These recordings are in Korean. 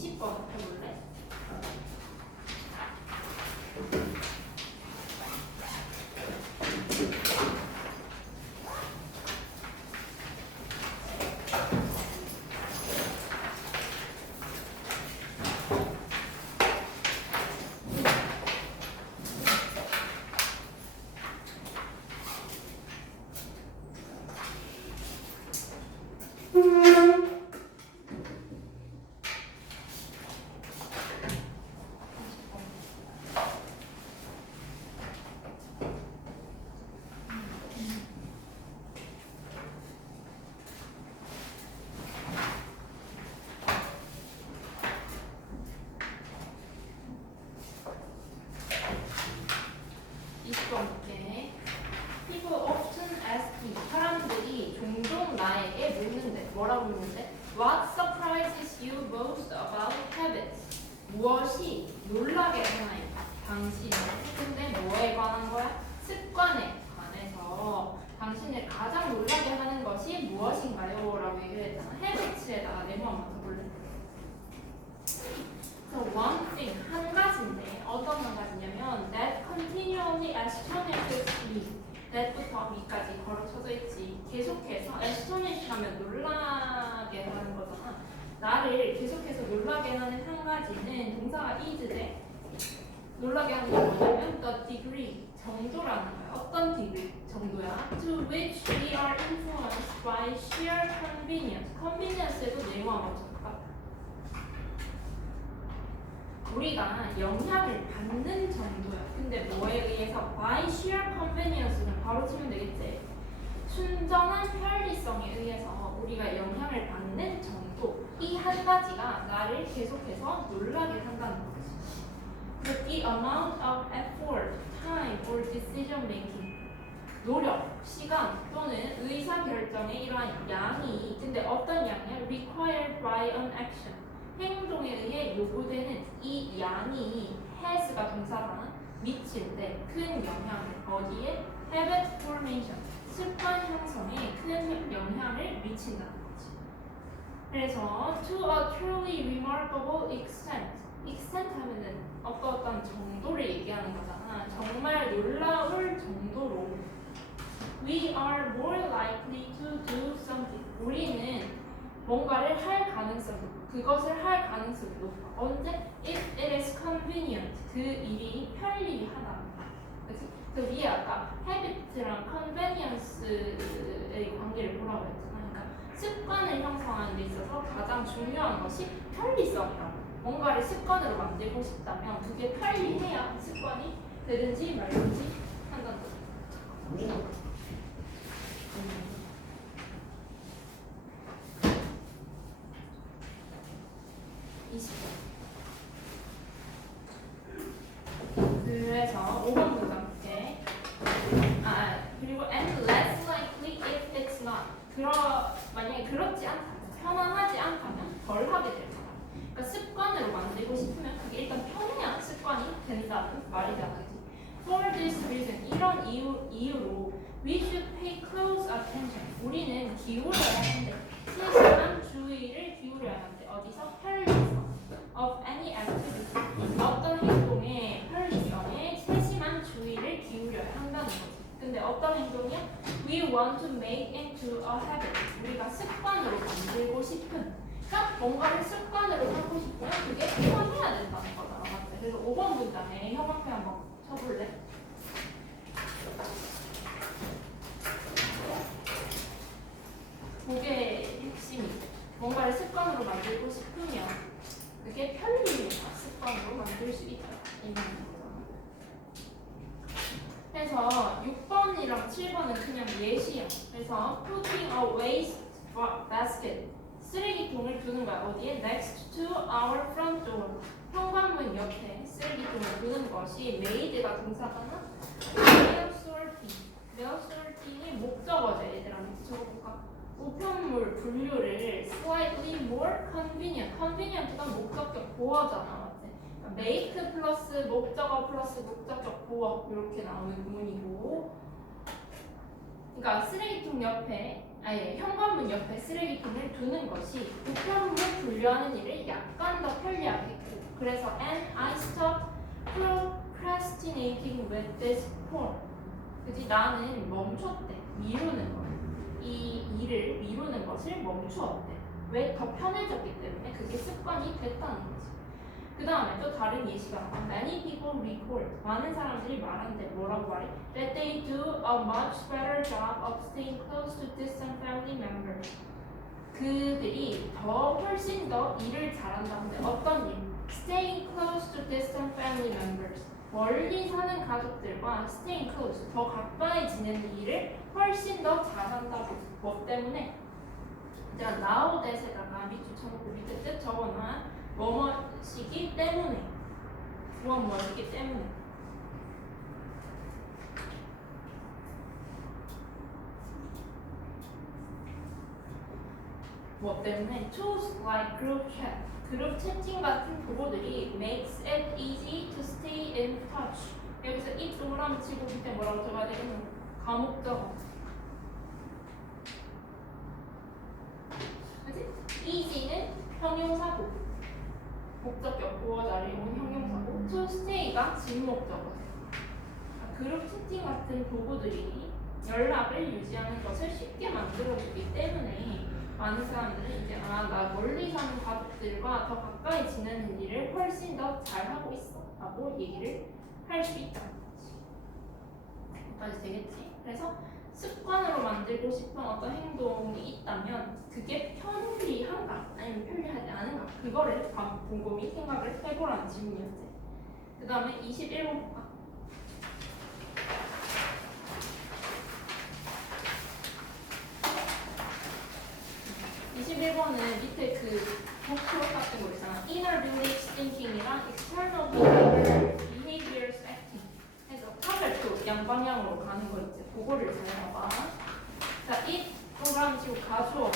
20번 해볼래? People often ask me. 사람들이 종종 나에게 묻는데 뭐라고 묻는데? What surprises you most about habits? 무엇이 놀라게 하나요? 당신은 근데 뭐에 관한 거야? 습관에 관해서 당신을 가장 놀라게 하는 것이 무엇인가요? 라고 얘기를 했잖아. habits에다가 네모 한번 써볼래? So one thing, 한 가지인데 어떤 한 가지냐면 that continually astonishes me. that부터 me까지 걸어쳐져 있지. 계속해서 astonish 하면 놀라게 하는 거잖아. 나를 계속해서 놀라게 하는 한 가지는 동사가 is인데 놀라게 하는 게 뭐냐면 the degree, 정도라는 거야. 어떤 degree? 정도야. To which we are influenced by sheer convenience. convenience에도 네모 한번 쳐볼까? 우리가 영향을 받는 정도야. 근데 뭐에 의해서? by sheer convenience는 바로 치면 되겠지. 순전한 편리성에 의해서 우리가 영향을 받는 정도. 이 한 가지가 나를 계속해서 놀라게 한다는 거지. But the amount of effort, time, or decision making. 노력, 시간 또는 의사 결정의 이러한 양이 근데 어떤 양이야? required by an action. 행동에 의해 요구되는 이 양이 has가 동사잖아. 미친데 큰 영향을 어디에? habit formation. 습관 형성에 큰 영향을 미친다는 거지. 그래서 to a truly remarkable extent. extent 하면은 어떤 정도를 얘기하는 거잖아. 정말 놀라울 정도로 we are more likely to do something. 우리는 뭔가를 할 가능성이 높아. 그것을 할 가능성이 높아. 언제? If it is convenient. 그 일이 편리하다. 그치? 그 위에 아까 habit랑 convenience의 관계를 보라고 했잖아. 그러니까 습관을 형성하는 데 있어서 가장 중요한 것이 편리성이라고. 뭔가를 습관으로 만들고 싶다면 그게 편리해야 습관이 되든지 말든지 한다는 거죠. 20번. 그래서 5번 문장 볼게. 그리고 and less likely if it's not. 만약에 그렇지 않다면, 편안하지 않다면 덜 하게 될 거다. 그러니까 습관으로 만들고 싶으면 그게 일단 편해야 습관이 된다는 말이 되겠지. For this reason, 이런 이유로 we should pay close attention. 우리는 기울여야 하는데 세심한 주의를 기울여야 하는데 어디서? 편리성. of any activity. 어떤 행동에 편리성에 세심한 주의를 기울여야 한다는 거지. 근데 어떤 행동이야? We want to make into a habit. 우리가 습관으로 만들고 싶은. 그러니까 뭔가를 습관으로 하고 싶으면 그게 편해야 된다는 거잖아. 맞지? 그래서 5번 문장에 형광펜 한번 쳐볼래? 그게 핵심이. 뭔가를 습관으로 만들고 싶으면 그게 편리해야 습관으로 만들 수 있다. 그래서 6번이랑 7번은 그냥 예시야. 그래서 putting a waste basket. 쓰레기통을 두는 거야. 어디에? Next to our front door. 현관문 옆에 쓰레기통을 두는 것이 made가 동사잖아. Mail sorting. Mail sorting이 목적어죠. 얘들아, 밑에 적어볼까? 우편물 분류를 slightly more convenient. convenient가 목적격 보어잖아. 맞지? make 플러스 목적어 플러스 목적격 보어 이렇게 나오는 구문이고, 그러니까 쓰레기통 옆에 아예 현관문 옆에 쓰레기통을 두는 것이 우편물을 분류하는 일을 약간 더 편리하게 했고 그래서 and I stopped procrastinating with this form. 그지 나는 멈췄대. 미루는 거. 이 일을 미루는 것을 멈추었대. 왜? 더 편해졌기 때문에 그게 습관이 됐다는 거지. 그 다음에 또 다른 예시가 나와. Many people report. 많은 사람들이 말한대. 뭐라고 말해? That they do a much better job of staying close to distant family members. 그들이 훨씬 더 일을 잘한다는데 어떤 일? Staying close to distant family members. 멀리 사는 가족들과 staying close, 더 가까이 지내는 일을 훨씬 더 잘한다고. 뭐 때문에? 자, now that에다가 밑줄 쳐놓고 밑에 뜻 적어놔. 뭐뭐시기 때문에. 뭐뭐시기 때문에. 뭐 때문에? Tools like group chat, 그룹 채팅 같은 도구들이 makes it easy to stay in touch. 여기서 이 동그라미 치고 밑에 뭐라고 적어야 되겠노? 과목적어. 그치? easy는 형용사고, 목적격 보어 자리에 온 형용사고, to stay가 진목적어. 그룹 채팅 같은 도구들이 연락을 유지하는 것을 쉽게 만들어주기 때문에 많은 사람들은 이제 나 멀리 사는 가족들과 더 가까이 지내는 일을 훨씬 더 잘하고 있어 라고 얘기를 할 수 있다는 거지. 여기까지 되겠지? 그래서 습관으로 만들고 싶은 어떤 행동이 있다면 그게 편리한가 아니면 편리하지 않은가 그거를 곰곰이 생각을 해보라는 질문이었지. 그 다음에 21번 볼까? 21번은 밑에 그 목표 같은 거 있잖아. Inner beliefs thinking이랑 external behaviors acting 해서 차별표 양방향으로 가는 거 있지. 그거를 잘 봐봐. 자, it 동그라미 치고 가주어고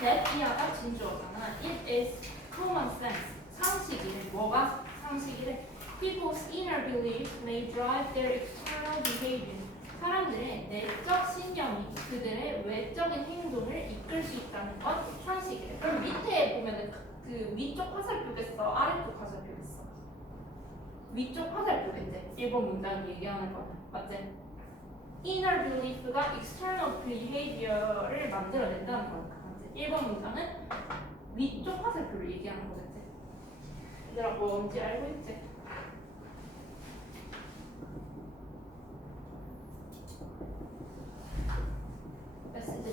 that 이하가 진주어잖아. It is common sense. 상식이래. 뭐가 상식이래? People's inner beliefs may drive their external behavior. 사람들의 내적 신념이 그들의 외적인 행동을 이끌 수 있다는 건 상식이래. 그럼 밑에 보면은 그 위쪽 화살표겠어? 아래쪽 화살표겠어? 위쪽 화살표겠지? 1번 문장 얘기하는 거 맞지? Inner belief가 external behavior를 만들어낸다는 거니까 맞지? 1번 문장은 위쪽 화살표를 얘기하는 거겠지? 얘들아 뭔지 알고 있지?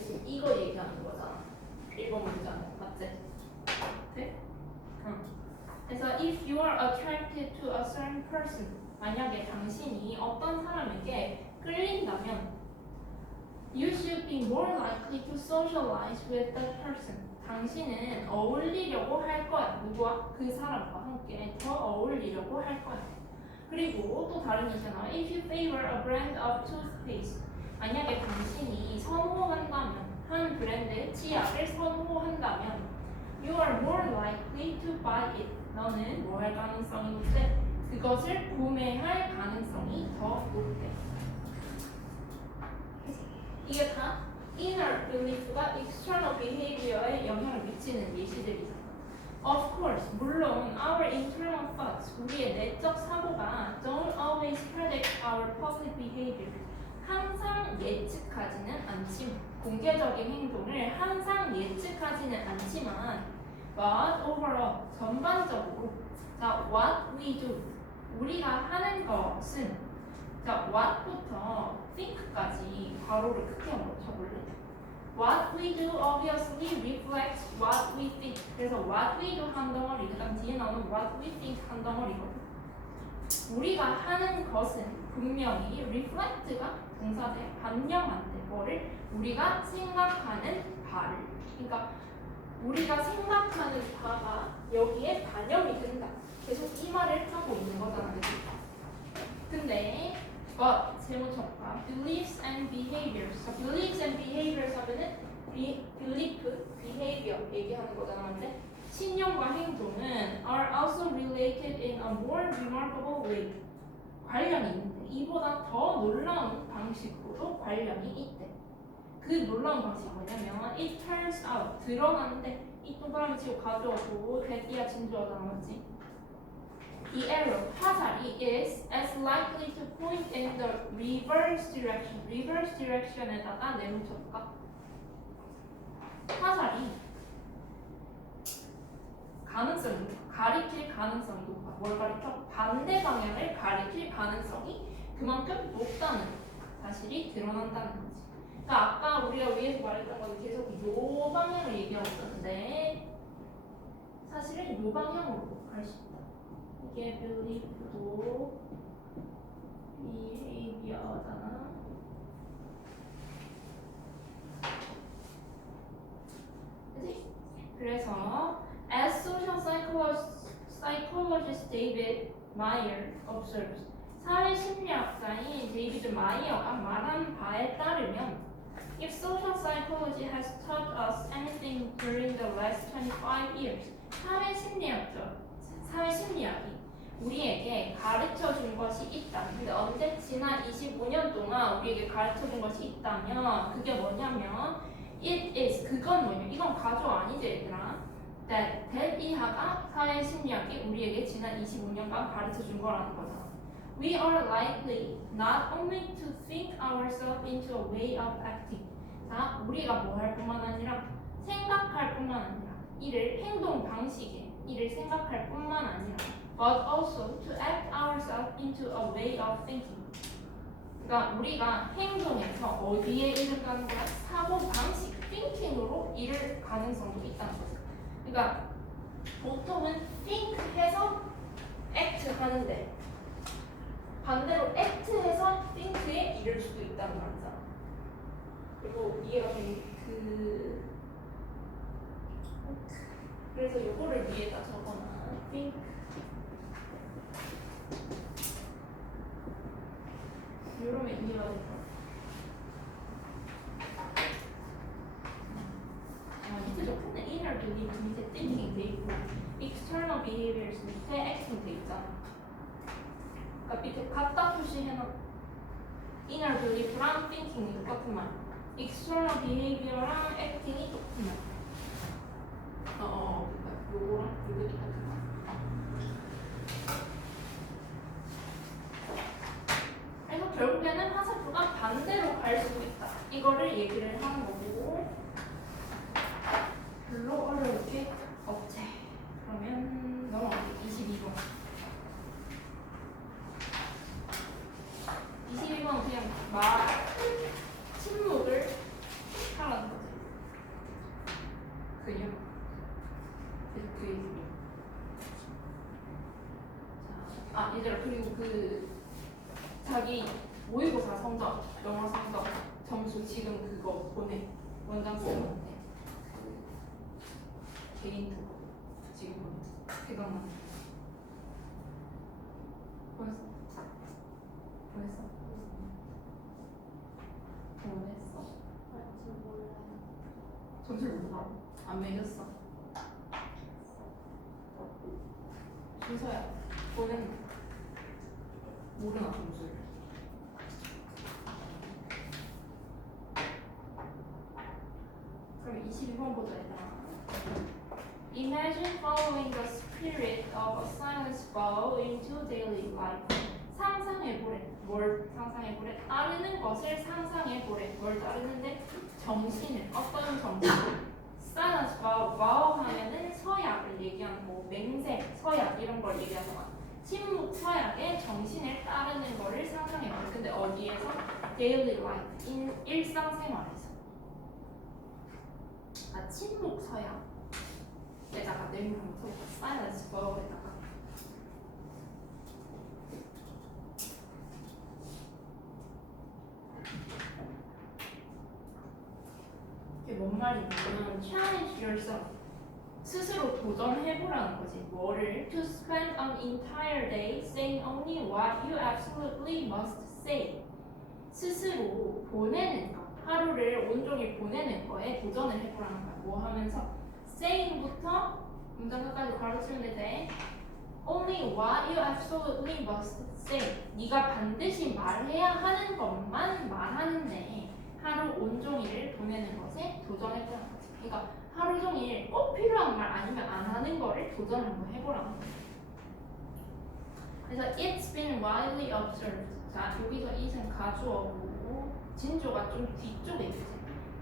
지금 이거 얘기하는 거잖아. 1번 문장 맞지? 네? 응. 그래서 if you are attracted to a certain person, 만약에 당신이 어떤 사람에게 끌린다면 you should be more likely to socialize with that person. 당신은 어울리려고 할 거야. 누구와? 그 사람과 함께 더 어울리려고 할 거야. 그리고 또 다른 얘기잖아. If you favor a brand of toothpaste, 만약에 당신이 선호한다면 한 브랜드의 치약을 선호한다면 you are more likely to buy it. 너는 뭐 할 가능성이 높대? 그것을 구매할 가능성이 더 높대. 이게 다 inner belief가 external behavior에 영향을 미치는 예시들이잖아. Of course, 물론 our internal thoughts, 우리의 내적 사고가 don't always predict our public behavior. 항상 예측하지는 않지만 공개적인 행동을 항상 예측하지는 않지만 but overall 전반적으로 자 what we do 우리가 하는 것은 자 what부터 think까지 괄호를 크게 한번 쳐볼래? What we do obviously reflects what we think. 그래서 what we do 한 덩어리 그 다음 뒤에 나오는 what we think 한 덩어리거든. 우리가 하는 것은 분명히 reflect가 동사대 반영한대. 뭐를? 우리가 생각하는 바를. 그러니까 우리가 생각하는 바가 여기에 반영이 된다. 계속 이 말을 하고 있는 거잖아. 근데 but 제목처럼 beliefs and behaviors. beliefs and behaviors 하면은 belief, behavior 얘기하는 거잖아. 맞지? 신념과 행동은 are also related in a more remarkable way. 관련이 있는데 이보다 더 놀라운 방식으로 관련이 있대. 그 놀라운 방식이 뭐냐면 it turns out 드러나는데 이 동그라미 치고 가져오고 대기야 진주어잖아 맞지? The arrow 화살이 is as likely to point in the reverse direction. reverse direction에다가 내붙여볼까? 화살이 가능성이 가리킬 가능성이 높아. 뭘 가리켜? 반대 방향을 가리킬 가능성이 그만큼 높다는 사실이 드러난다는 거지. 그러니까 아까 우리가 위에서 말했던 거는 계속 요 방향을 얘기하고 있었는데 사실은 요 방향으로 갈 수 있다. 이게 belief도 behavior잖아. 그치? 그래서 as social psychologist David Meyer observes 사회심리학자인 데이비드 마이어가 말한 바에 따르면 If social psychology has taught us anything during the last 25 years 사회심리학이 우리에게 가르쳐 준 것이 있다. 근데 언제 지난 25년 동안 우리에게 가르쳐 준 것이 있다면 그게 뭐냐면 It is 그건 뭐냐 이건 가조 아니지 얘들아. that 이하가 사회심리학이 우리에게 지난 25년간 가르쳐 준 거라는 거잖아. We are likely not only to think ourselves into a way of acting. 자, 우리가 뭐 할 뿐만 아니라 생각할 뿐만 아니라 이를 행동 방식에 이를 생각할 뿐만 아니라 but also to act ourselves into a way of thinking. 그러니까 우리가 행동에서 어디에 이를 가는 거야? 사고 방식, thinking으로 이를 가능성도 있다는 거죠. 그러니까 보통은 think 해서 act 하는데 반대로 act해서 think에 이를 수도 있다는 말이잖아. 그리고 이해가 그래서 요거를 위에다 적어놔. think 이러면 이해가 될 거야. 밑에 적혔네. inner belief 밑에 thinking 돼 있고 external behaviors 밑에 acting 돼 있잖아. 그러니까 밑에 같다 표시해놓은 inner belief랑 thinking이 똑같은 말, external behavior랑 acting이 똑같은 말. 그러니까 요거랑 요게 똑같은 말. 그래서 결국에는 화살표가 반대로 갈 수 있다. 이거를 얘기를 하는 거고 별로 어려울 게 없지. 그러면 넘어가게 22번. 22번은 그냥 침묵을 하라는 거지. 그냥 얘들아 그리고 자기 모의고사 성적, 영어 성적 점수 지금 그거 보내. 원장 쌤한테 개인톡 지금 보내. 생각나. 보냈어? 점수를 몰라. 안 매겼어. 준서야, 보낸 모르나 점수를. 그럼 22번 보자 얘들아. Imagine following the spirit of a silence bow into daily life. 상상해보래. 뭘 상상해보래? 따르는 것을 상상해보래. 뭘 따르는데? 정신을. 어떤 정신? silence bow. bow 하면은 서약을 얘기하는 거. 맹세, 서약 이런 걸 얘기하잖아. 침묵 서약의 정신을 따르는 거를 상상해보래. 근데 어디에서? daily life. 일상생활에서. 침묵 서약에다가 내용 한번 써볼까? silence bow에다가. 이게 뭔 말이냐면 challenge yourself. 스스로 도전해보라는 거지. 뭐를? To spend an entire day saying only what you absolutely must say. 스스로 보내는 거. 하루를 온종일 보내는 거에 도전을 해보라는 거야. 뭐 하면서? saying부터 문장 끝까지 가르치면 되지. Only what you absolutely must say. 네가 반드시 말해야 하는 것만 말하는데 하루 온종일 보내는 것에 도전해보라는 거지. 그러니까 하루 종일 꼭 필요한 말 아니면 안 하는 거를 도전을 한번 해보라는 거지. 그래서 it's been widely observed. 자, 여기서 it은 가주어고 진조가 좀 뒤쪽에 있지.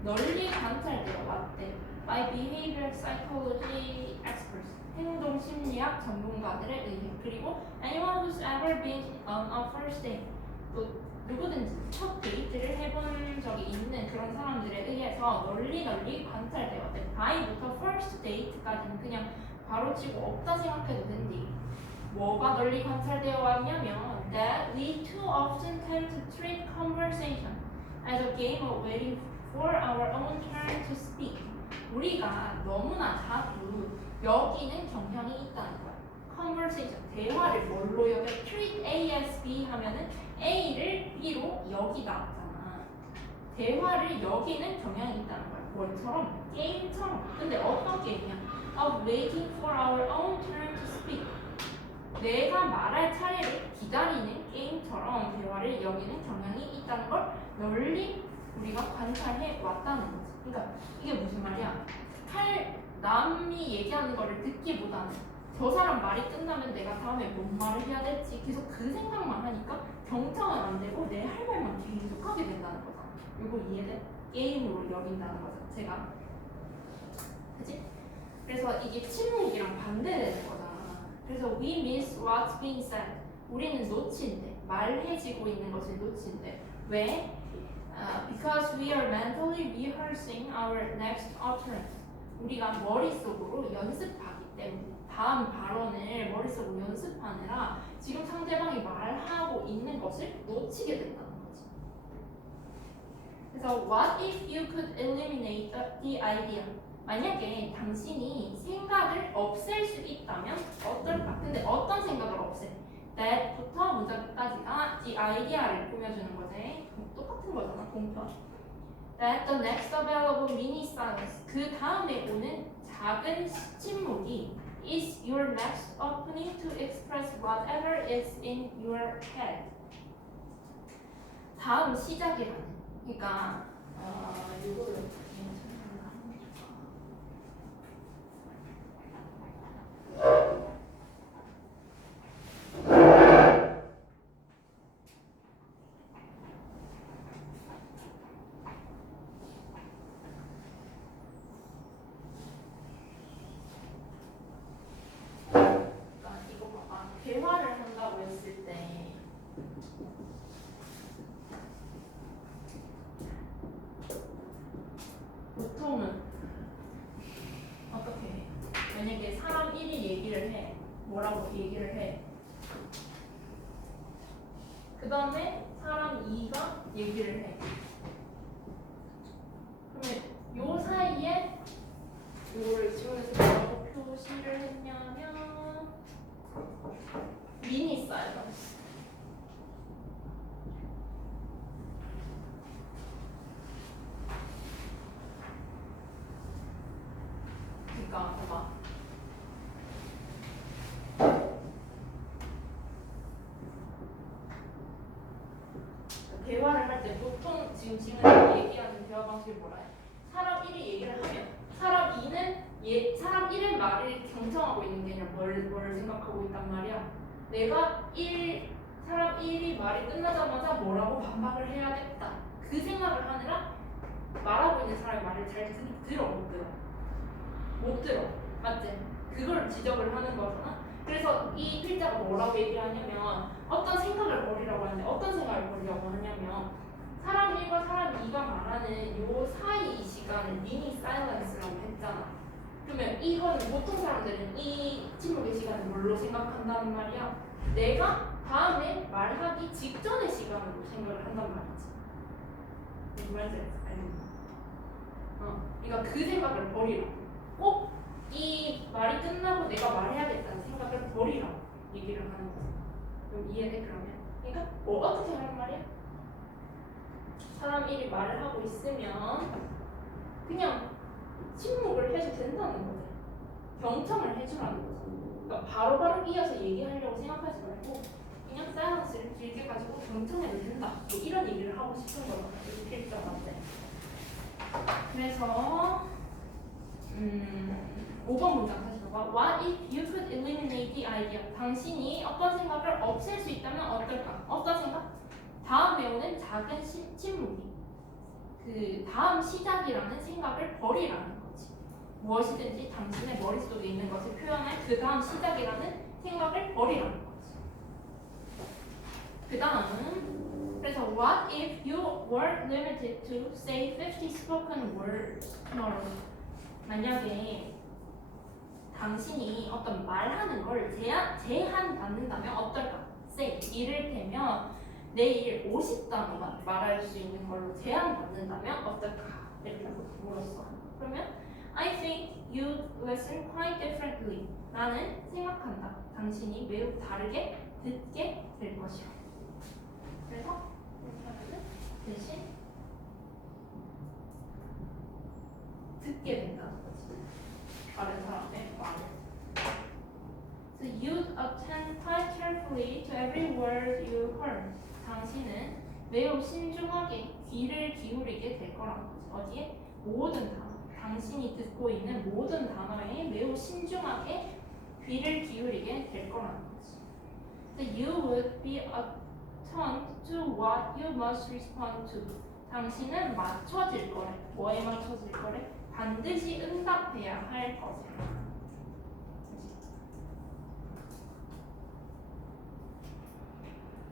널리 관찰되어 왔대. by behavior psychology experts. 행동 심리학 전문가들에 의해. 그리고 anyone who's ever been on a first date. 또 누구든지 첫 데이트를 해본 적이 있는 그런 사람들에 의해서 널리 관찰되어 왔대. by부터 first date까지는 그냥 바로 치고 없다 생각해도 된디. 뭐가 널리 관찰되어 왔냐면 that we too often tend to treat conversation as a game of waiting for our own turn to speak. 우리가 너무나 자주 여기는 경향이 있다는 거야. conversation, 대화를 뭘로 여겨? treat A as B 하면은 A를 B로 여기다 하잖아. 대화를 여기는 경향이 있다는 거야. 뭘처럼? 게임처럼. 근데 어떤 게임이야? of waiting for our own turn to speak. 내가 말할 차례를 기다리는 게임처럼 대화를 여기는 경향이 있다는 걸 널리 우리가 관찰해 왔다는 거지. 그러니까 이게 무슨 말이야? 남이 얘기하는 거를 듣기보다는 저 사람 말이 끝나면 내가 다음에 뭔 말을 해야 될지 계속 그 생각만 하니까 경청은 안 되고 내 할 말만 계속 하게 된다는 거잖아. 이거 이해돼? 게임으로 여긴다는 거잖아. 제가. 그치? 그래서 이게 침묵이랑 반대되는 거잖아. 그래서 we miss what's being said. 우리는 놓친대. 말해지고 있는 것을 놓친대. 왜? Because we are mentally rehearsing our next utterance. 우리가 머릿속으로 연습하기 때문에 다음 발언을 머릿속으로 연습하느라 지금 상대방이 말하고 있는 것을 놓치게 된다는 거지. 그래서 what if you could eliminate the idea? 만약에 당신이 생각을 없앨 수 있다면 어떨까? 근데 어떤 생각을 없애? that부터 문장까지가 the idea를 꾸며주는 거지. 똑같은 거잖아, 공편. That the next available mini silence. 그 다음에 오는 작은 침묵이 is your next opening to express whatever is in your head. 다음 시작이라는. 그러니까 이거를 대화를 한다고 했을 때 보통은 어떻게 해? 만약에 사람 1이 얘기를 해. 뭐라고 얘기를 해. 그 다음에 사람 2가 얘기를 해. 그러면 요 사이에 요거를 지원해서 뭐라고 표시를 했냐면 미니 사이런스. 그러니까 봐봐. 대화를 할 때 보통 지금 얘기하는 대화 방식이 뭐라 해? 사람 1이 얘기를 하면 사람 2는 사람 1의 말을 경청하고 있는 게 아니라 뭘 생각하고 있단 말이야. 내가 사람 1이 말이 끝나자마자 뭐라고 반박을 해야겠다. 그 생각을 하느라 말하고 있는 사람의 말을 잘 들어 못 들어? 못 들어. 맞지? 그걸 지적을 하는 거잖아. 그래서 이 필자가 뭐라고 얘기하냐면 어떤 생각을 버리라고 하는데 어떤 생각을 버리라고 하냐면 사람 1과 사람 2가 말하는 요 사이 이 시간을 미니 사일런스라고 했잖아. 그러면 이거는 보통 사람들은 이 침묵의 시간을 뭘로 생각한다는 말이야? 내가 다음에 말하기 직전의 시간으로 생각을 한단 말이지. 무슨 말인지 알겠나? 그러니까 그 생각을 버리라. 꼭 이 말이 끝나고 내가 말해야겠다는 생각을 버리라 얘기를 하는 거지. 그럼 이해돼 그러면? 그러니까 어떻게 하는 말이야? 사람 1이 말을 하고 있으면 그냥 침묵을 해도 된다는 거지. 경청을 해주라는 거지. 그러니까 바로바로 이어서 얘기하려고 생각하지 말고 그냥 사이런스를 길게 가지고 경청해도 된다. 뭐 이런 얘기를 하고 싶은 거잖아. 이렇게 필자 맞지? 그래서 5번 문장 다시 봐봐. What if you could eliminate the idea? 당신이 어떤 생각을 없앨 수 있다면 어떨까? 어떤 생각? 다음 배우는 작은 침묵이 그 다음 시작이라는 생각을 버리라는 거지. 무엇이든지 당신의 머릿속에 있는 것을 표현할 그 다음 시작이라는 생각을 버리라는 거지. 그 다음 그래서 what if you were limited to say 50 spoken words? 만약에 당신이 어떤 말하는 걸 제한받는다면 어떨까? say 이를테면 내일 50단어만 말할 수 있는 걸로 제한받는다면 어떨까? 이렇게 물었어. 그러면 I think you'd listen quite differently. 나는 생각한다. 당신이 매우 다르게 듣게 될 것이야. 그래서 이렇게 하면 대신 듣게 된다는 거지. 다른 사람의 말을. So you'd attend quite carefully to every word you heard. 당신은 매우 신중하게 귀를 기울이게 될 거라는 거지. 어디에? 모든 단어. 당신이 듣고 있는 모든 단어에 매우 신중하게 귀를 기울이게 될 거라는 거지. So you would be attuned to what you must respond to. 당신은 맞춰질 거래. 뭐에 맞춰질 거래? 반드시 응답해야 할 것이야.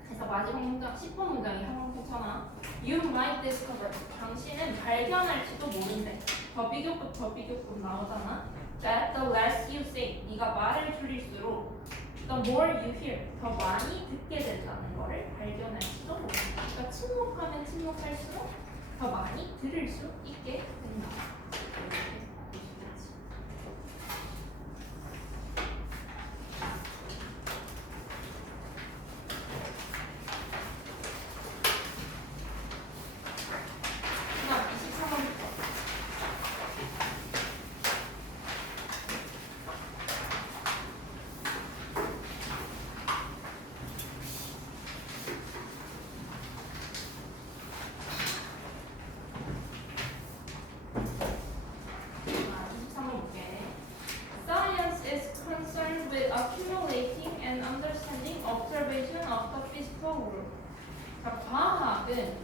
그래서 마지막 문장 10번 문장이 한번 괜찮아. You might discover. 당신은 발견할지도 모른대. 더비교급 나오잖아. That the less you say. 네가 말을 줄일수록 the more you hear. 더 많이 듣게 된다는 거를 발견할지도 모른다. 그러니까 침묵하면 침묵할수록 더 많이 들을 수 있게 된다.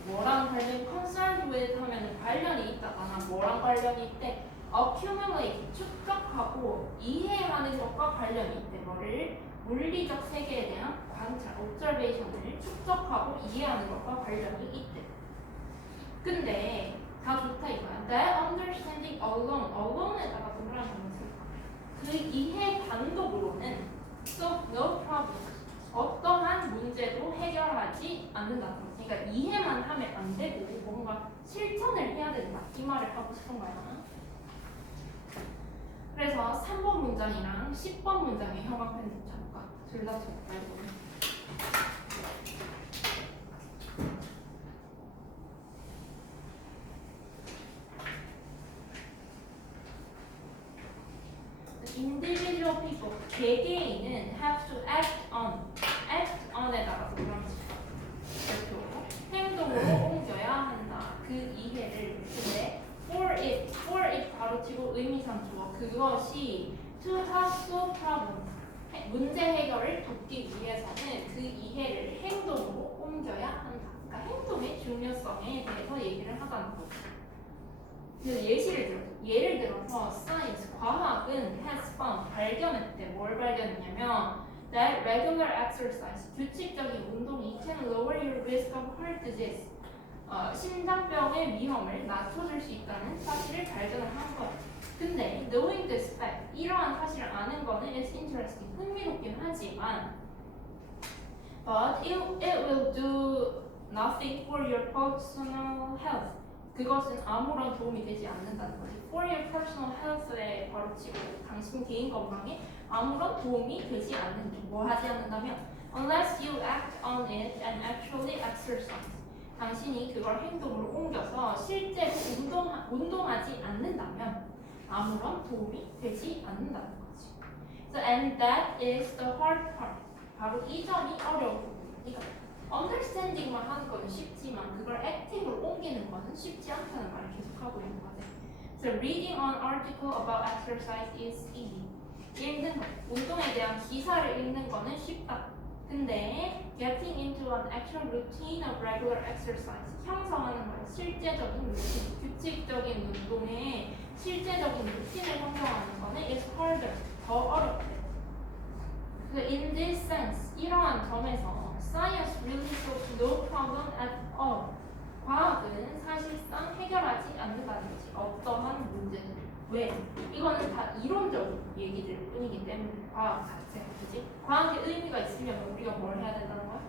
뭐랑 관련이 concerned with 하면 관련이 있다거나 뭐랑 관련이 있대? accumulate 축적하고 이해하는 것과 관련이 있대. 뭐를? 물리적 세계에 대한 관찰, observation을 축적하고 이해하는 것과 관련이 있대. 근데 다 좋다 이거야. That understanding alone에다가 동그라미 넣었을까? 그 이해 단독으로는 so no problem. 어떠한 문제도 해결하지 않는다는 거지. 그러니까 이해만 하면 안 되고 뭔가 실천을 해야 된다. 이 말을 하고 싶은 거야. 그래서 3번 문장이랑 10번 문장의 형광펜 붙여볼까? 둘 다 적고. Individual people, 개개인은 have to act on에다가 행동으로 옮겨야 한다. 그 이해를. 근데 for it 바로 치고 의미상 주어. 그것이 to solve problems, 문제 해결을 돕기 위해서는 그 이해를 행동으로 옮겨야 한다. 그러니까 행동의 중요성에 대해서 얘기를 하자는 거지. 예를 들어서 science, 과학은 has found, 발견했대. 뭘 발견했냐면 that regular exercise, 규칙적인 운동이 can lower your risk of heart disease, 심장병의 위험을 낮춰줄 수 있다는 사실을 발견을 한 거야. 근데 knowing this fact, 이러한 사실을 아는 거는 is interesting, 흥미롭긴 하지만 but it will do nothing for your personal health. 그것은 아무런 도움이 되지 않는다는 거지. For your personal health에 바로 치고 당신 개인 건강에 아무런 도움이 되지 않는다. 뭐 하지 않는다면 unless you act on it and actually exercise. 당신이 그걸 행동으로 옮겨서 실제로 운동하지 않는다면 아무런 도움이 되지 않는다는 거지. So and that is the hard part. 바로 이 점이 어려운 부분이니까. understanding만 하는 거는 쉽지만 그걸 active로 옮기는 거는 쉽지 않다는 말을 계속하고 있는 거지. So reading an article about exercise is easy. 읽는 거, 운동에 대한 기사를 읽는 거는 쉽다. 근데 getting into an actual routine of regular exercise, 형성하는 거, 실제적인 루틴, 규칙적인 운동에 실제적인 루틴을 형성하는 거는 is harder, 더 어렵대. In this sense, 이러한 점에서 science really solves no problem at all. 과학은 사실상 해결하지 않는다는 거지. 어떠한 문제들. 왜? 이거는 다 이론적인 얘기들 뿐이기 때문에 과학 자체가 그지? 과학의 의미가 있으면 우리가 뭘 해야 된다는 거야?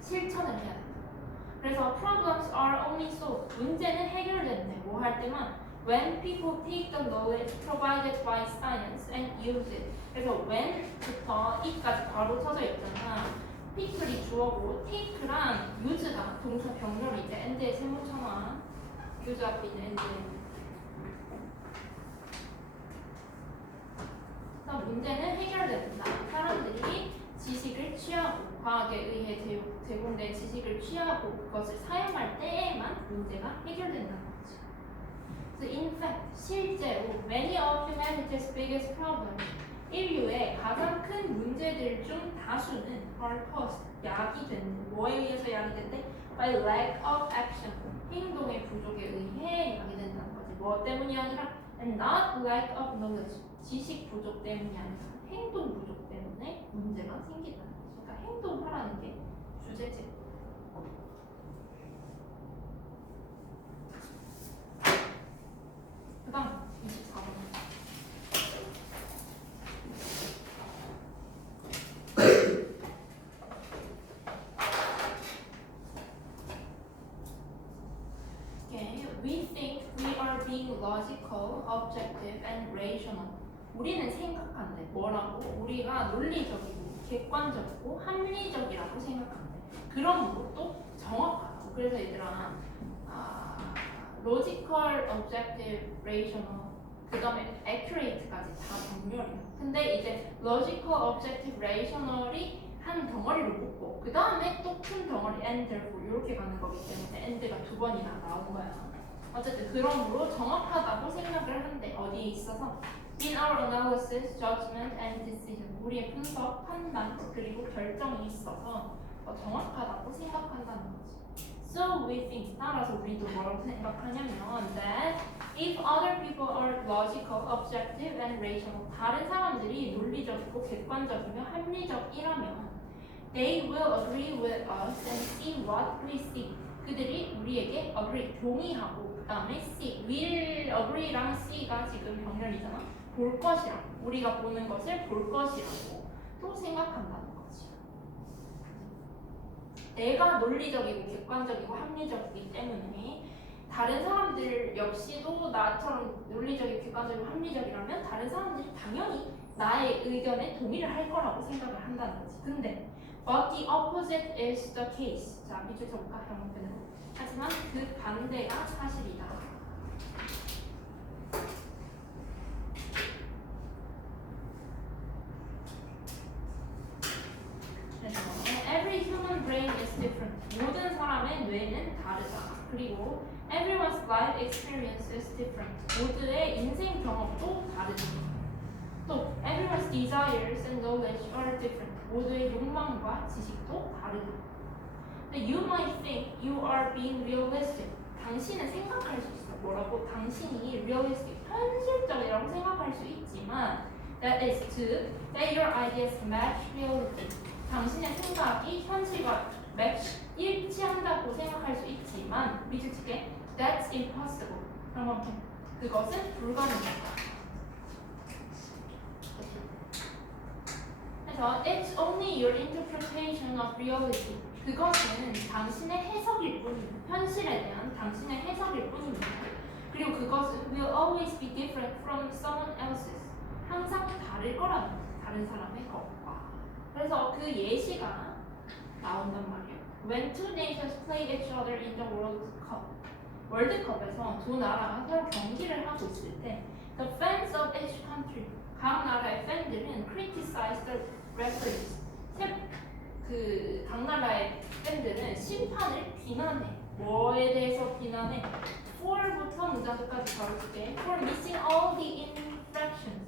실천을 해야 된다. 그래서 problems are only solved. 문제는 해결되는데 뭐 할 때만 when people take the knowledge provided by science and use it. 그래서 when부터 이까지 바로 쳐져 있잖아. pick이 주어고 take랑 use가 동사 병렬이 이제 end에 세모 쳐놔. use 앞에 있는 end에. 문제는 해결된다. 사람들이 지식을 취하고 과학에 의해 제공된 지식을 취하고 그것을 사용할 때에만 문제가 해결된다는 거지. So in fact, 실제로 many of humanity's biggest problems, 인류의 가장 큰 문제들 중 다수는 are caused, 야기 된다. 뭐에 의해서 야기 된대? By lack of action, 행동의 부족에 의해 야기 된다는 거지. 뭐 때문이 아니라 and not lack of knowledge, 지식 부족 때문이 아니라 행동 부족 때문에 문제가 생긴다는 거죠. 그러니까 행동하라는 게 주제지. 그 다음 24번. We think we are being logical, objective, and rational. 우리는 생각한대. 뭐라고? 우리가 논리적이고 객관적이고 합리적이라고 생각한대. 그러므로 또 정확하고. 그래서 얘들아, logical, objective, rational, 그 다음에 accurate까지 다 병렬이야. 근데 이제 logical, objective, rational이 한 덩어리로 묶고 그 다음에 또 큰 덩어리 and therefore 이렇게 가는 거기 때문에 and가 두 번이나 나온 거야. 어쨌든 그러므로 정확하다고 생각을 한대. 어디에 있어서? In our analysis, judgment and decision. 우리의 분석, 판단, 그리고 결정이 있어서 정확하다고 생각한다는 거지. So we think, 따라서 우리도 뭐라고 생각하냐면 that if other people are logical, objective and rational, 다른 사람들이 논리적이고 객관적이며 합리적이라면 they will agree with us and see what we see. 그들이 우리에게 agree, 동의하고 그 다음에 see, will agree랑 see가 지금 병렬이잖아. 볼 것이라고, 우리가 보는 것을 볼 것이라고 또 생각한다는 거지. 내가 논리적이고 객관적이고 합리적이기 때문에 다른 사람들 역시도 나처럼 논리적이고 객관적이고 합리적이라면 다른 사람들이 당연히 나의 의견에 동의를 할 거라고 생각을 한다는 거지. 근데 but the opposite is the case. 자, 밑줄 쳐볼까? 형태는. 하지만 그 반대가 사실이다. 그래서 every human brain is different. 모든 사람의 뇌는 다르다. 그리고 everyone's life experience is different. 모두의 인생 경험도 다르다. 또 everyone's desires and knowledge are different. 모두의 욕망과 지식도 다르다. You might think you are being realistic. 당신은 생각할 수 있어. 뭐라고? 당신이 realistic, 현실적이라고 생각할 수 있지만 that is to that your ideas match reality. 당신의 생각이 현실과 일치한다고 생각할 수 있지만 미치게 that's impossible. 그러면 그것은 불가능하다. 그래서 it's only your interpretation of reality. 그것은 당신의 해석일 뿐입니다. 현실에 대한 당신의 해석일 뿐입니다. 그리고 그것은 will always be different from someone else's. 항상 다를 거라는 거예요. 다른 사람의 것과. 그래서 그 예시가 나온단 말이에요. When two nations play each other in the World Cup. 월드컵에서 두 나라가 서로 경기를 하고 있을 때 the fans of each country. 각 나라의 팬들은 criticize the referees. 각 나라의 팬들은 심판을 비난해. 뭐에 대해서 비난해? for부터 문장까지 가볼게. for missing all the infractions.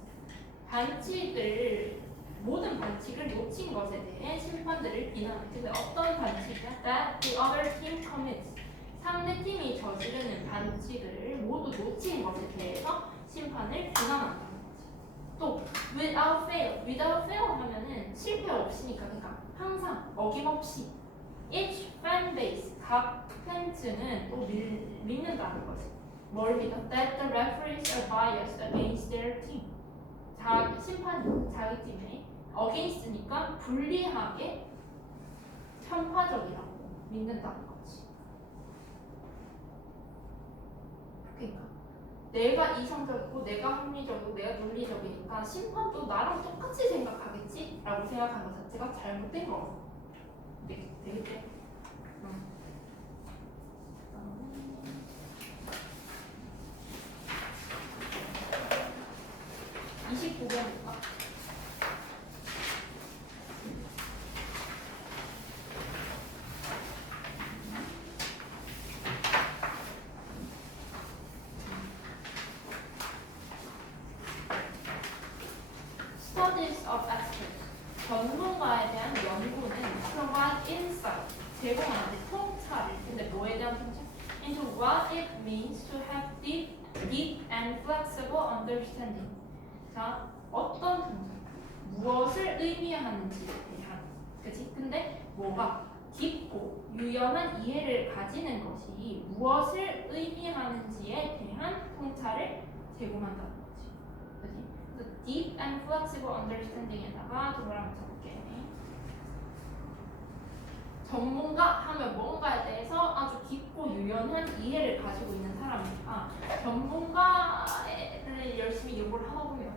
반칙을 모든 반칙을 놓친 것에 대해 심판들을 비난해. 근데 어떤 반칙이야? That the other team commits. 상대 팀이 저지르는 반칙을 모두 놓친 것에 대해서 심판을 비난한다는 거지. 또 without fail. without fail 하면은 실패 없이니까 그러니까 항상 어김없이. each fan base. 각 팬츠는 또 믿는다는 거지. 뭘 믿어? That the referees are biased against their team. 심판이 자기 팀에 against니까 불리하게 편파적이라고 믿는다는 거지. 그러니까 내가 이성적이고 내가 합리적이고 내가 논리적이니까 심판도 나랑 똑같이 생각하겠지? 라고 생각하는 것 자체가 잘못된 거 되겠지? 응. 29번일까? Studies of experts. 전문가에 대한 연구는 provide insight. 제공하는 통찰을. 근데 뭐에 대한 통찰? Into what it means to have deep and flexible understanding. 자, 어떤 동사, 무엇을 의미하는지에 대한, 그치? 근데 뭐가 깊고 유연한 이해를 가지는 것이 무엇을 의미하는지에 대한 통찰을 제공한다는 거지, 그치? 그래서 deep and flexible understanding에다가 동그라미 쳐볼게. 전문가 하면 뭔가에 대해서 아주 깊고 유연한 이해를 가지고 있는 사람이니까 전문가를 열심히 연구를 하다 보면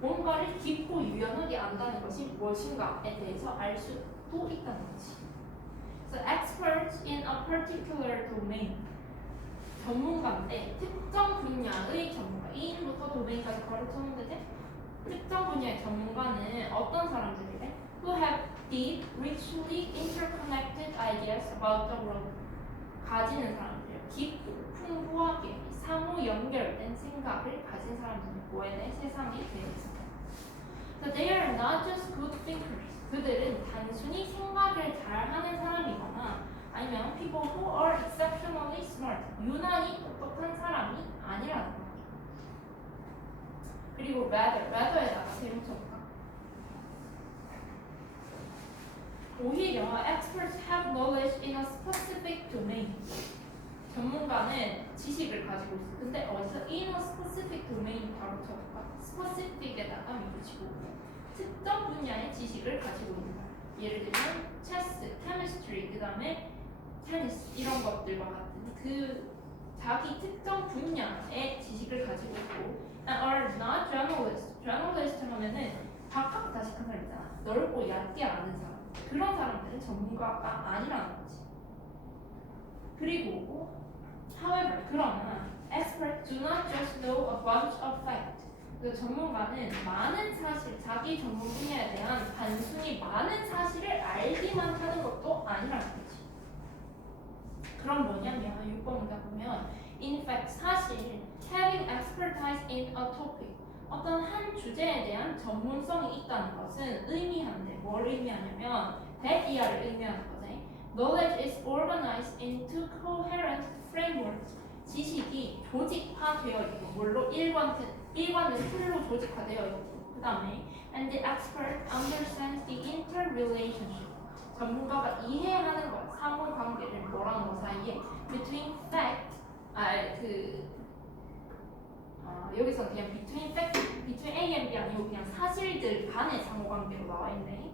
뭔가를 깊고 유연하게 안다는 것이 무엇인가에 대해서 알 수도 있다는 거지. 그래서 experts in a particular domain. 전문가인데 특정 분야의 전문가. in부터 domain까지 걸어쳤는 데 특정 분야의 전문가는 어떤 사람들이래? Who have deep, richly interconnected ideas about the world. 가지는 사람들. 깊고 풍부하게 상호 연결된 생각을 가진 사람들은 뭐에 대해? 세상에 대해서. So they are not just good thinkers. 그들은 단순히 생각을 잘하는 사람이거나 아니면 people who are exceptionally smart. 유난히 똑똑한 사람이 아니라는 거예요. 그리고 rather에다가 대문 쳐볼까? 오히려 experts have knowledge in a specific domain. 전문가는 지식을 가지고 있어. 근데 어디서 in a specific domain 바로 쳐볼까? specific에다가 미치고 특정 분야의 지식을 가지고 있는 거야. 예를 들면 체스, chemistry, 그 다음에 테니스 이런 것들과 같은 그 자기 특정 분야의 지식을 가지고 있고 and are not journalists. journalist 하면은 박학다식한 사람 있잖아. 넓고 얕게 아는 사람. 그런 사람들은 전문가가 아니라는 거지. 그리고 however, 그러나 experts do not just know a bunch of facts. 그 전문가는 많은 사실, 자기 전문 분야에 대한 단순히 많은 사실을 알기만 하는 것도 아니라는 거지. 그럼 뭐냐면 6번 문장 보면 in fact, 사실 having expertise in a topic 어떤 한 주제에 대한 전문성이 있다는 것은 의미하는데 뭘 의미하냐면 that 이하를 의미하는 거지. Knowledge is organized into coherent frameworks. 지식이 조직화되어 있고 뭘로 일관된 틀로 조직화되어 있고 그 다음에 and the expert understands the interrelationship. 전문가가 이해하는 것, 상호관계를 뭐라는 것 사이에 between fact, 여기서 그냥 between A and B 아니고 그냥 사실들 간의 상호관계로 나와 있네.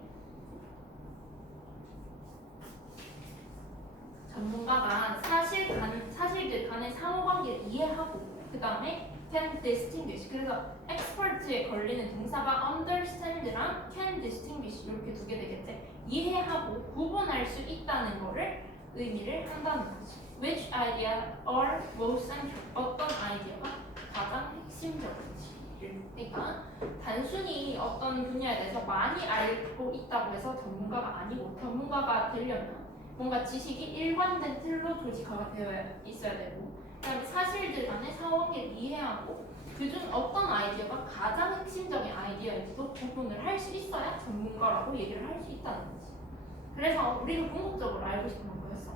전문가가 사실들 간의 상호관계를 이해하고 그 다음에 can distinguish. 그래서 expert에 걸리는 동사가 understand랑 can distinguish 이렇게 두 개 되겠지. 이해하고 구분할 수 있다는 거를 의미를 한다는 거지. Which idea are most central? 어떤 아이디어가 가장 핵심적인지. 그러니까 단순히 어떤 분야에 대해서 많이 알고 있다고 해서 전문가가 아니고 전문가가 되려면 뭔가 지식이 일관된 틀로 조직화가 되어 있어야 되고, 그다음에 사실들 간의 상관관계를 이해하고 그중 어떤 아이디어가 가장 핵심적인 아이디어인지도 구분을 할 수 있어야 전문가라고 얘기를 할 수 있다는 거지. 그래서 우리가 궁극적으로 알고 싶은 건 뭐였어?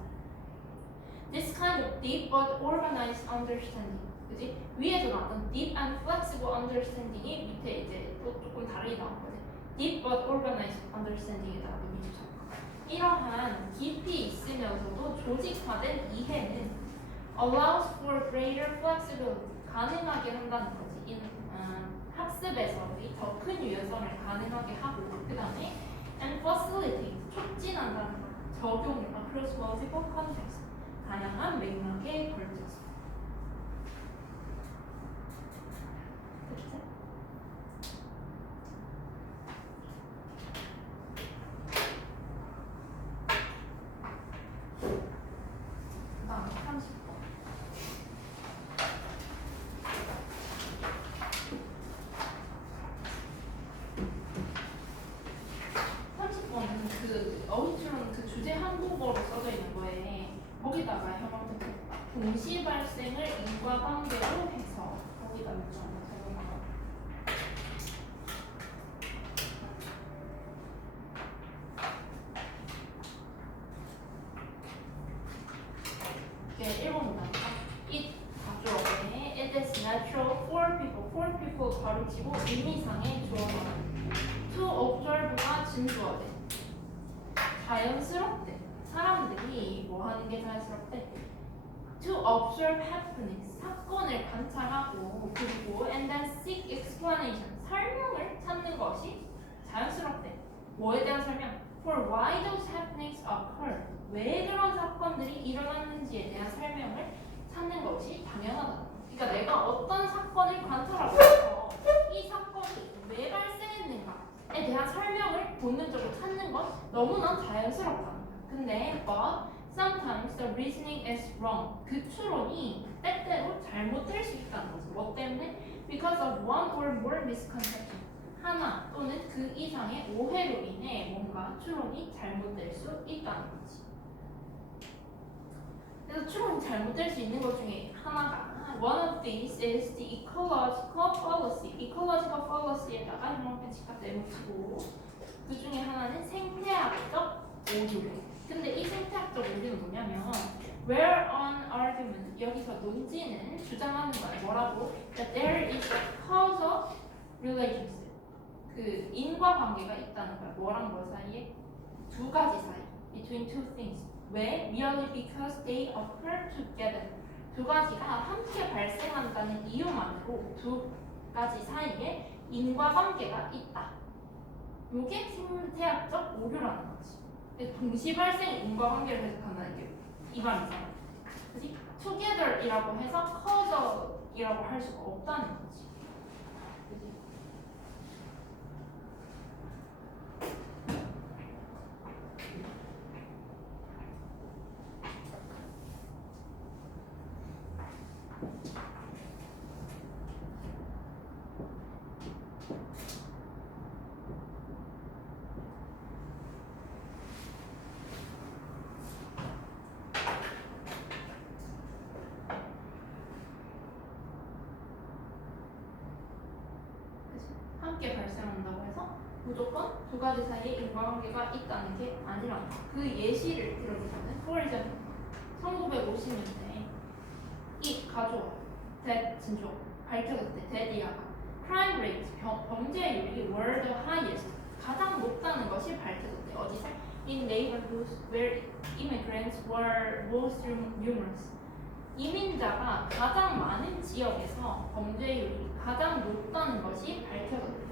This kind of deep but organized understanding. 그지? 위에서 나왔던 deep and flexible understanding이 밑에 이제 또 조금 다르게 나온 거지. deep but organized understanding에다가 밑에 잡고. 이러한 깊이 있으면서도 조직화된 이해는 allows for greater flexibility. 가능하게 한다는 거지. 학습에서의 더 큰 유연성을 가능하게 하고, 그 다음에 and facilitate. 촉진한다는 거. 적용을 across multiple contexts. 다양한 맥락에 걸쳐서. 그다음 30번. 30번은 그 어휘추론 그 주제 한국어로 써져 있는 거에 거기다가 형광펜 동시 발생을 인과관계로 해서 거기다 적어놔. 이렇게 읽어본다니까. It 가주어에 it is natural for people. for people 바로 치고 의미상의 주어가 to observe가 진주어돼. 자연스럽대. 사람들이 뭐 하는 게 자연스럽대? To observe happenings. 사건을 관찰하고 그리고 and then seek explanation. 설명을 찾는 것이 자연스럽대. 뭐에 대한 설명? For why those happenings occur. 왜 그런 사건들이 일어났는지에 대한 설명을 찾는 것이 당연하다. 그러니까 내가 어떤 사건을 관찰하고 있어. 이 사건이 왜 발생했는가에 대한 설명을 본능적으로 찾는 건 너무나 자연스럽다. 근데 but sometimes the reasoning is wrong. 그 추론이 때때로 잘못될 수 있다는 거죠. 뭐 때문에? Because of one or more misconception. 하나 또는 그 이상의 오해로 인해 뭔가 추론이 잘못될 수 있다는 거지. 그래서 추론이 잘못될 수 있는 것 중에 하나가 one of these is the ecological fallacy. ecological fallacy에다가 형광펜 직각 내놓고 그 중에 하나는 생태학적 오류래. 근데 이 생태학적 오류는 뭐냐면 where on argument 여기서 논지는 주장하는 거야. 뭐라고? That there is a causal relationship. 그 인과관계가 있다는 거야. 뭐랑 뭐 사이에? 두 가지 사이. Between two things. 왜? Merely because they occur together. 두 가지가 함께 발생한다는 이유만으로 두 가지 사이에 인과관계가 있다. 이게 생태학적 오류라는 거지. 동시 발생 인과관계를 해석한다는 게 이 말이잖아. 그지? together이라고 해서 causal이라고 할 수가 없다는 거지. 그지? 함께 발생한다고 해서 무조건 두 가지 사이에 인과관계가 있다는 게 아니라 그 예시를 들어보자면 for example 1950년대에 이 가족 that 진주 밝혀졌을 때 데디아가 crime rate 범죄율이 were the highest 가장 높다는 것이 밝혀졌대. 어디서? In neighborhoods where immigrants were most numerous. 이민자가 가장 많은 지역에서 범죄율이 가장 높다는 것이 밝혀졌대.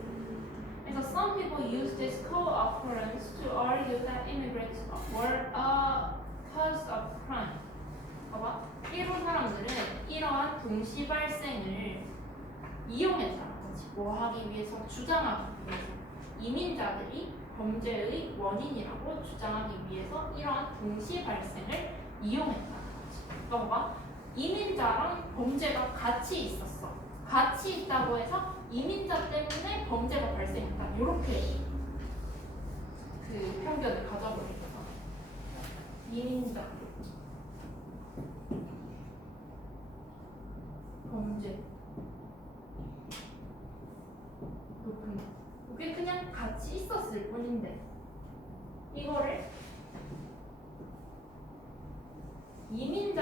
그래서 some people use this co-occurrence to argue that immigrants were a cause of crime. 봐봐. 일부 사람들은 이러한 동시 발생을 이용했다는 거지. 뭐 하기 위해서? 주장하기 위해서. 이민자들이 범죄의 원인이라고 주장하기 위해서 이러한 동시 발생을 이용했다는 거지. 그러니까 봐봐. 이민자랑 범죄가 같이 있었어. 같이 있다고 해서 이민자 때문에 범죄가 발생했다. 이렇게 그 편견을 가져버리는 거. 비인정 범죄 높은 거. 그게 그냥 같이 있었을 뿐인데 이거를